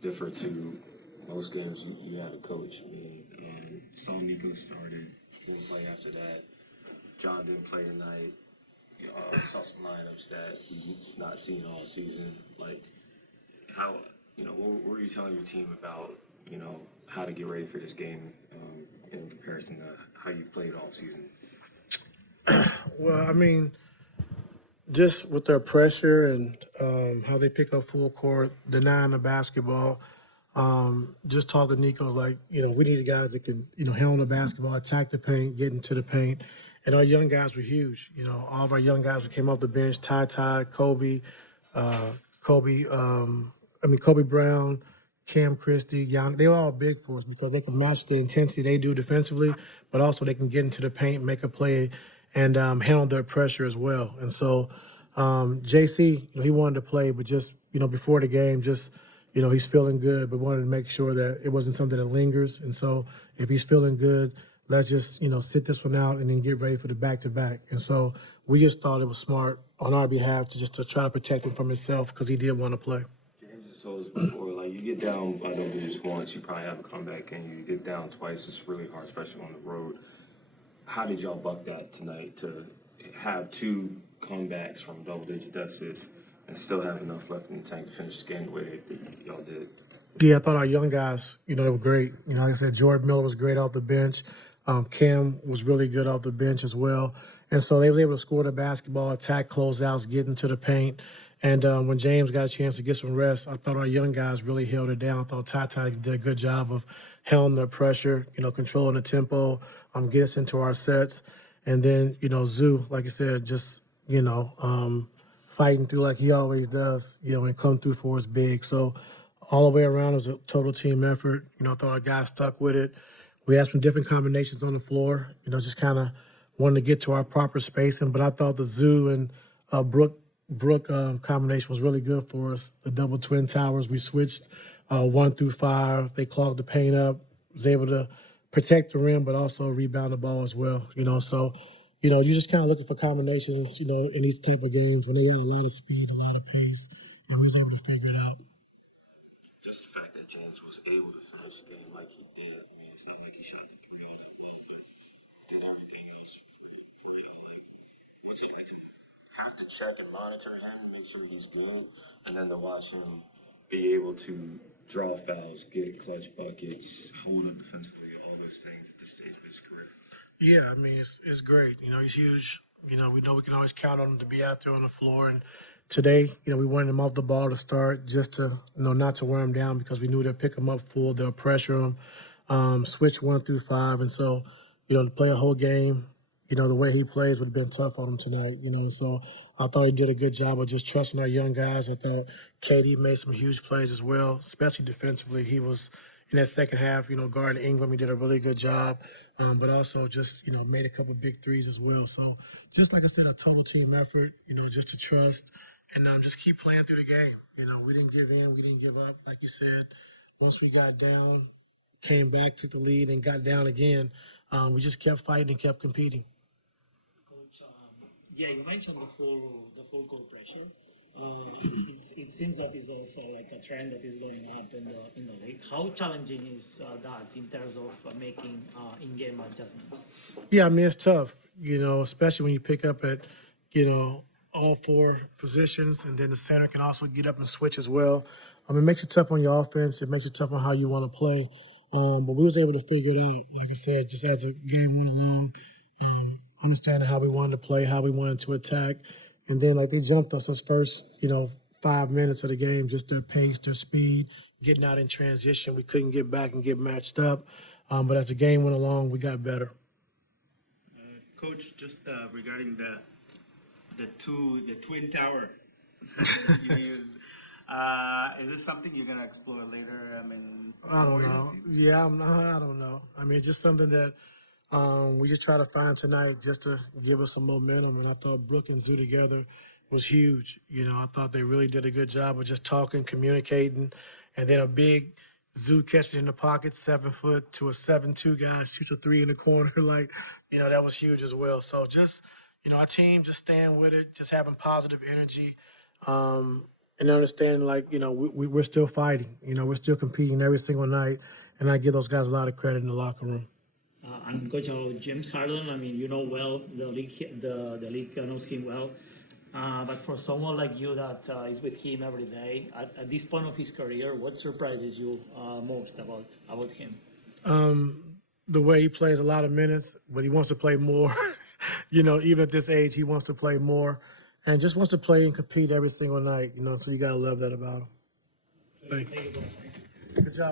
differ to most games you had a coach? I mean, saw Nico started, didn't play after that. John didn't play tonight. Saw some lineups that he's not seen all season. Like, how, what were you telling your team about, how to get ready for this game in comparison to how you've played all season? Well, I mean, just with their pressure and how they pick up full court, denying the basketball, just talk to Nico like, we need guys that can, handle the basketball, attack the paint, get into the paint. And our young guys were huge. All of our young guys that came off the bench, Ty, Kobe Brown, Cam Christie, they were all big for us because they can match the intensity they do defensively, but also they can get into the paint, make a play, and handle their pressure as well. And so JC, he wanted to play, but just, before the game, just, he's feeling good, but wanted to make sure that it wasn't something that lingers. And so if he's feeling good, let's just, sit this one out and then get ready for the back-to-back. And so we just thought it was smart on our behalf to try to protect him from himself because he did want to play. James just told us before, like, you get down by double digits once, you probably have a comeback, and you get down twice, it's really hard, especially on the road. How did y'all buck that tonight to have two comebacks from double-digit deficits and still have enough left in the tank to finish the game the way that y'all did? Yeah, I thought our young guys, they were great. Like I said, Jordan Miller was great off the bench. Cam was really good off the bench as well. And so they were able to score the basketball, attack closeouts, get into the paint. And when James got a chance to get some rest, I thought our young guys really held it down. I thought Ty did a good job of handling the pressure, controlling the tempo, get us into our sets. And then, Zoo, like I said, just, fighting through like he always does, and come through for us big. So all the way around, it was a total team effort. I thought our guys stuck with it. We had some different combinations on the floor, just kind of wanted to get to our proper spacing. But I thought the Zoo and Brooke combination was really good for us. The double twin towers, we switched 1 through 5. They clogged the paint up, was able to protect the rim, but also rebound the ball as well. So, you're just kind of looking for combinations, in these type of games when they had a lot of speed, a lot of pace, and we was able to figure it out. Just the fact that James was able to finish the game like he did, I mean, it's not like he shot the three all that well, but did everything else for y'all. Like, what's it like to have to check and monitor him and make sure he's good, and then to watch him be able to draw fouls, get clutch buckets, hold up defensively, all those things at this stage of his career? Yeah, I mean, it's great. He's huge. We know we can always count on him to be out there on the floor. And today, we wanted him off the ball to start just to, not to wear him down because we knew they'd pick him up full, they'll pressure him, switch 1 through 5. And so, to play a whole game, the way he plays would have been tough on him tonight, So I thought he did a good job of just trusting our young guys. I thought KD made some huge plays as well, especially defensively. He was, in that second half, guarding Ingram, he did a really good job, but also just, made a couple big threes as well. So just like I said, a total team effort, just to trust and just keep playing through the game. We didn't give in, we didn't give up. Like you said, once we got down, came back, took the lead, and got down again, we just kept fighting and kept competing. Coach, yeah, you mentioned the full court pressure. It seems that is also like a trend that is going up in the league. How challenging is that in terms of making in-game adjustments? Yeah, I mean, it's tough, especially when you pick up at, all 4 positions, and then the center can also get up and switch as well. It makes it tough on your offense. It makes it tough on how you want to play. But we was able to figure it out, like I said, just as the game went along, understanding how we wanted to play, how we wanted to attack. And then, they jumped us those first, 5 minutes of the game, just their pace, their speed, getting out in transition. We couldn't get back and get matched up. But as the game went along, we got better. Coach, just regarding the twin tower that you used, is this something you're gonna explore later? I mean, I don't know. Yeah, I don't know. I mean, it's just something that we just try to find tonight just to give us some momentum. And I thought Brooke and Zoo together was huge. I thought they really did a good job of just talking, communicating, and then a big Zoo catching in the pocket, 7 foot to a 7'2" guy, shoots a 3 in the corner. That was huge as well. So just, our team just staying with it, just having positive energy. and understanding like, we're still fighting. We're still competing every single night, and I give those guys a lot of credit in the locker room. And Coach James Harden, I mean, you know well the league, the league knows him well. But for someone like you that is with him every day, at this point of his career, what surprises you most about him? The way he plays a lot of minutes, but he wants to play more. Even at this age, he wants to play more and just wants to play and compete every single night. So you got to love that about him. Thank you. Thank you so much. Good job.